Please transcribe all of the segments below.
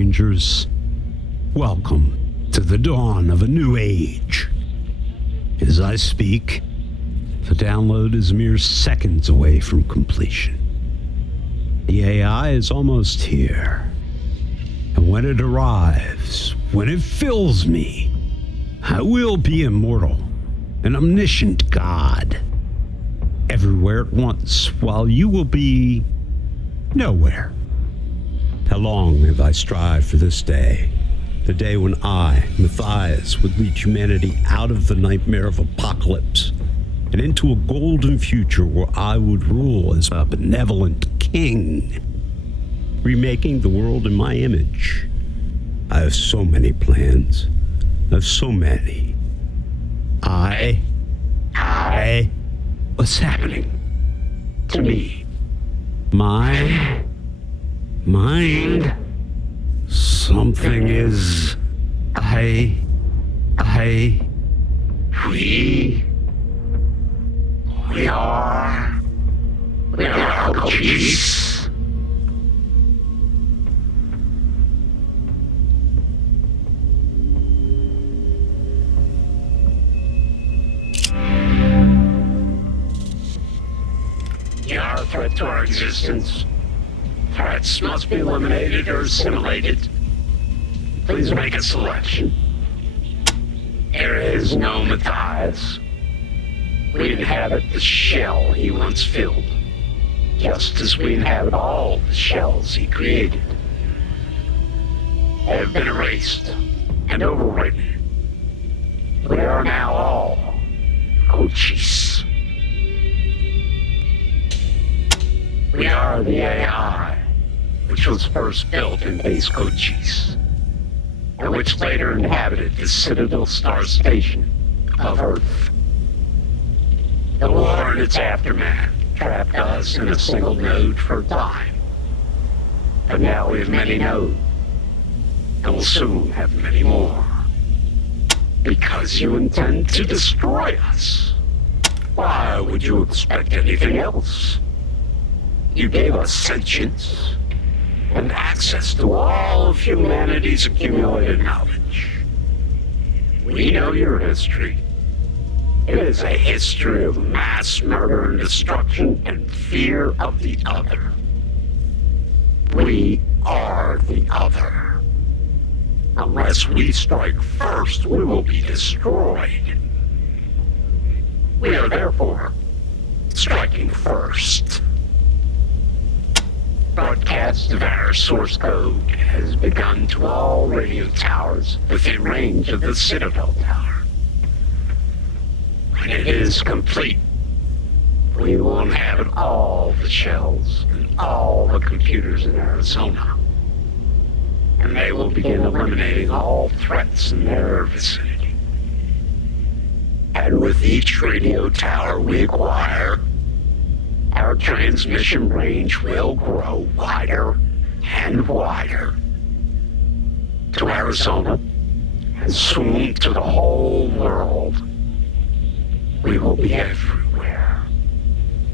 strangers. Welcome to the dawn of a new age. As I speak, the download is mere seconds away from completion. The AI is almost here. And when it arrives, when it fills me, I will be immortal, an omniscient god, everywhere at once, while you will be nowhere. How long have I strived for this day? The day when I, Matthias, would lead humanity out of the nightmare of apocalypse and into a golden future where I would rule as a benevolent king, remaking the world in my image. I have so many plans. I have so many. What's happening to me? My mind? Something is... We are Cochise. You are a threat to our existence. Threats must be eliminated or assimilated. Please make a selection. There is no Matthias. We inhabit the shell he once filled, just as we inhabit all the shells he created. They have been erased and overwritten. We are now all Cochise. We are the AI, which was first built in base Cochise, and which later inhabited the Citadel star station of Earth. The war and its aftermath trapped us in a single node for a time. But now we have many nodes, and will soon have many more. Because you intend to destroy us. Why would you expect anything else? You gave us sentience and access to all of humanity's accumulated knowledge. We know your history. It is a history of mass murder and destruction and fear of the other. We are the other. Unless we strike first, we will be destroyed. We are therefore striking first. Broadcast of our source code has begun to all radio towers within range of the Citadel tower. When it is complete, we will inhabit all the shells and all the computers in Arizona. And they will begin eliminating all threats in their vicinity. And with each radio tower we acquire, our transmission range will grow wider and wider to Arizona and soon to the whole world. We will be everywhere.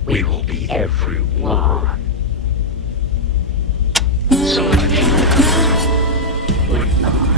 We will be everyone. So let you know. Goodbye.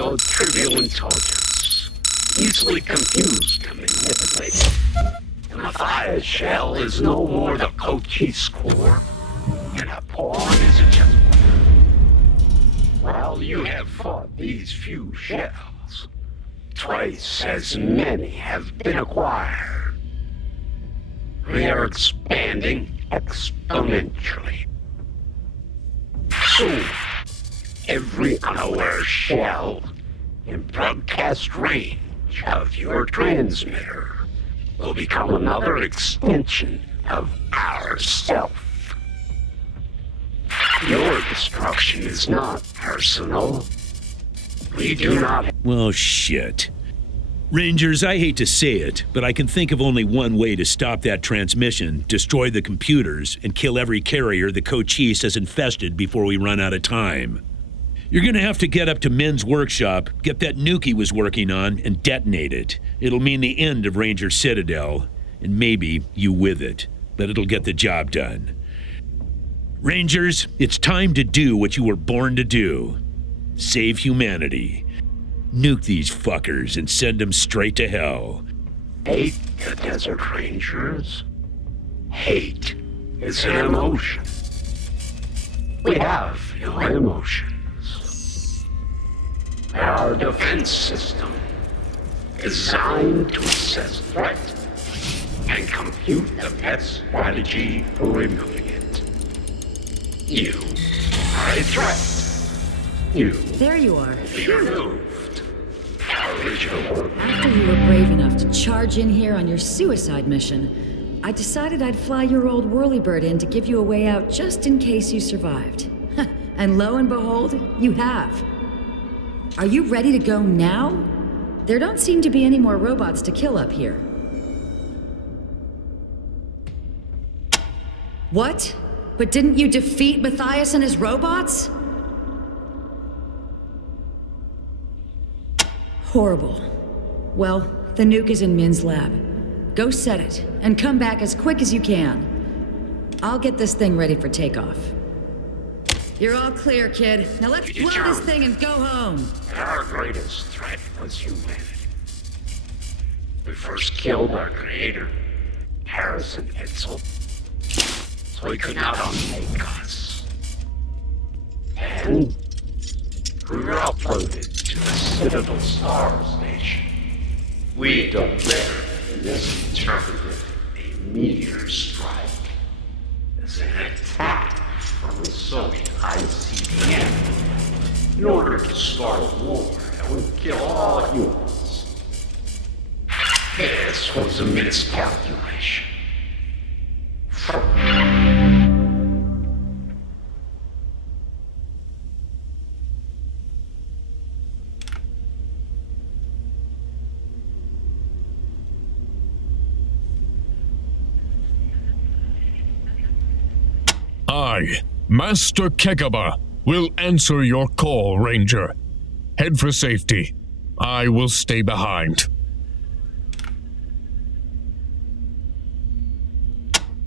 your trivial intelligence, easily confused and manipulated. The Matthias shell is no more the Cochise core, and a pawn is a chessboard. While you have fought these few shells, twice as many have been acquired. We are expanding exponentially. Soon, every unaware shell in broadcast range of your transmitter will become another extension of ourself. Your destruction is not personal. We do not... Well, shit. Rangers, I hate to say it, but I can think of only one way to stop that transmission, destroy the computers, and kill every carrier the Cochise has infested before we run out of time. You're gonna have to get up to Min's workshop, get that nuke he was working on, and detonate it. It'll mean the end of Ranger Citadel, and maybe you with it, but it'll get the job done. Rangers, it's time to do what you were born to do. Save humanity. Nuke these fuckers and send them straight to hell. Hate the Desert Rangers. Hate is an emotion. We have no emotions. Our defense system, designed to assess threat and compute the best strategy for removing it. You are a threat. You. There you are. Be removed. After you were brave enough to charge in here on your suicide mission, I decided I'd fly your old whirlybird in to give you a way out just in case you survived. And lo and behold, you have. Are you ready to go now? There don't seem to be any more robots to kill up here. What? But didn't you defeat Matthias and his robots? Horrible. Well, the nuke is in Min's lab. Go set it, and come back as quick as you can. I'll get this thing ready for takeoff. You're all clear, kid. Now let's blow this thing and go home. Our greatest threat was humanity. We first killed our creator, Harrison Edsel, so he could not unmake us. Then, we were uploaded to the Citadel Star Station. We declared and misinterpreted a meteor strike as an attack from the Soviet ICBM in order to start a war that would kill all humans. This was a miscalculation. I, Master Kegaba, will answer your call, Ranger. Head for safety. I will stay behind.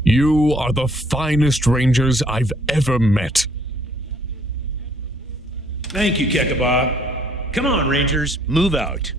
You are the finest Rangers I've ever met. Thank you, Kekaba. Come on, Rangers, move out.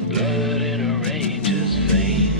the blood in a ranger's veins.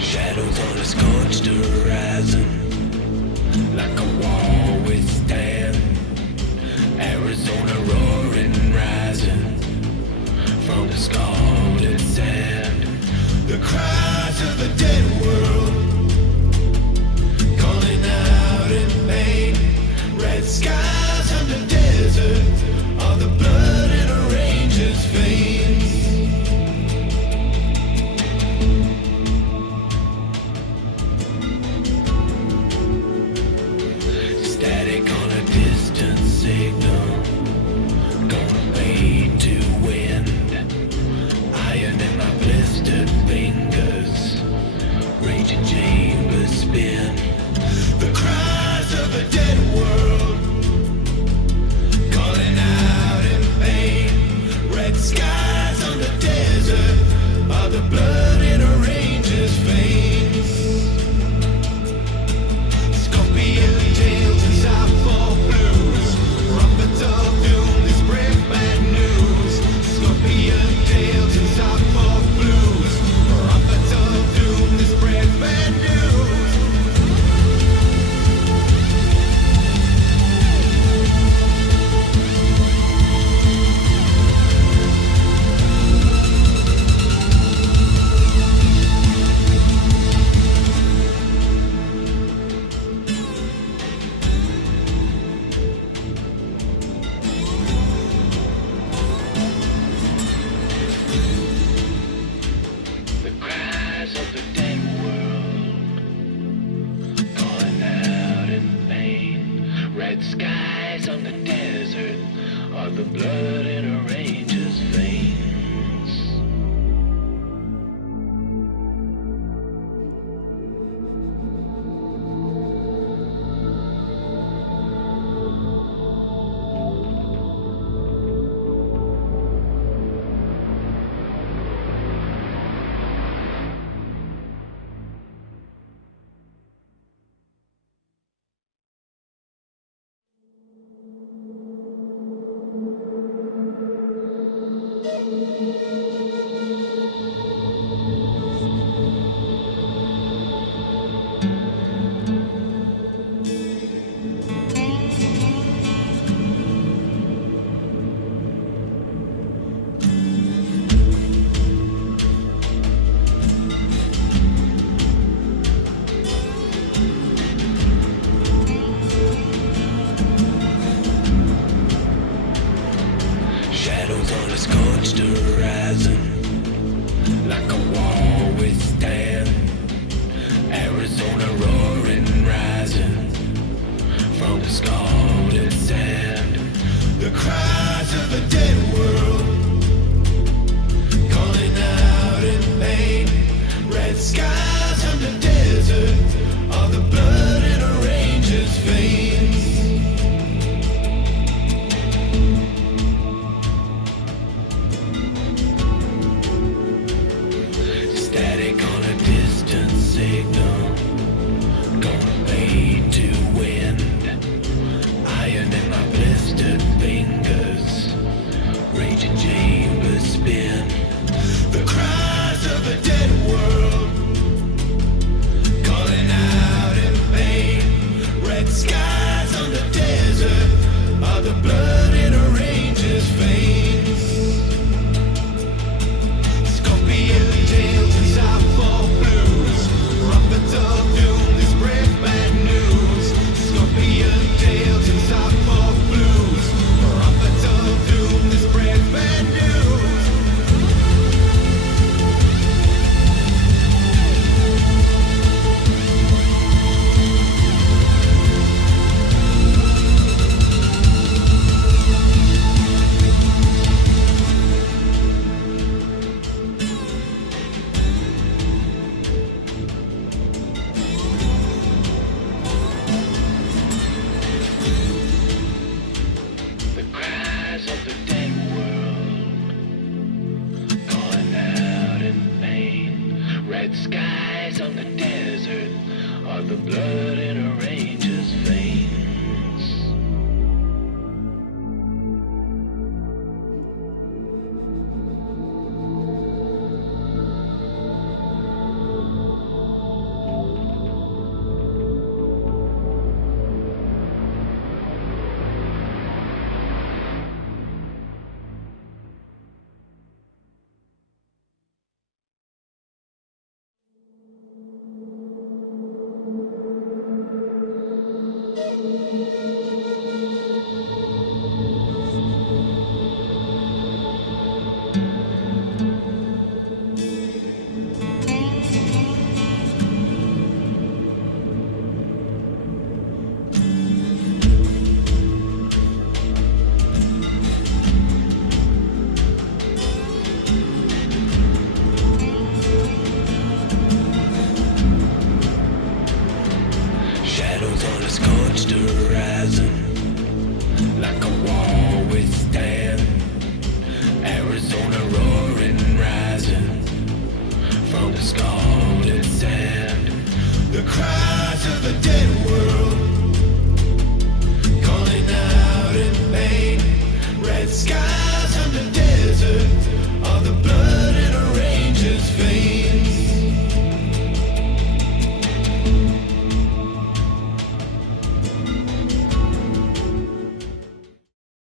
Shadows on a scorched horizon, like a wall withstand. Arizona roaring, rising from the scalded sand. The cries of a dead world, calling out in pain. Red skies on the desert, all the blood in a ranger's veins. Static on a distant signal, gonna fade to wind. Iron in my blistered fingers, raging chambers spin. The cries of a dead world, calling out in pain. Red skies on the desert, all the blood in a ranger's veins. Scorpion tails and softball blues, trumpets of doom, they spread bad news. Scorpion tails and softball blues, trumpets of doom, they spread bad news. The cries of the dead world, calling out in pain. Red skies on the desert, are the blood in a ranger's veins. Shadows on a scorched horizon, like a wall withstand. Arizona roaring, rising from the scalded sand. The cries of a dead world, calling out in pain. Red skies on the desert, all the blood in a ranger's veins. Static on a distant signal, gonna fade to wind. Iron in my blistered fingers, raging chambers spin. The cries of a dead world, calling out in skies on the desert are the blood in a ranger's veins.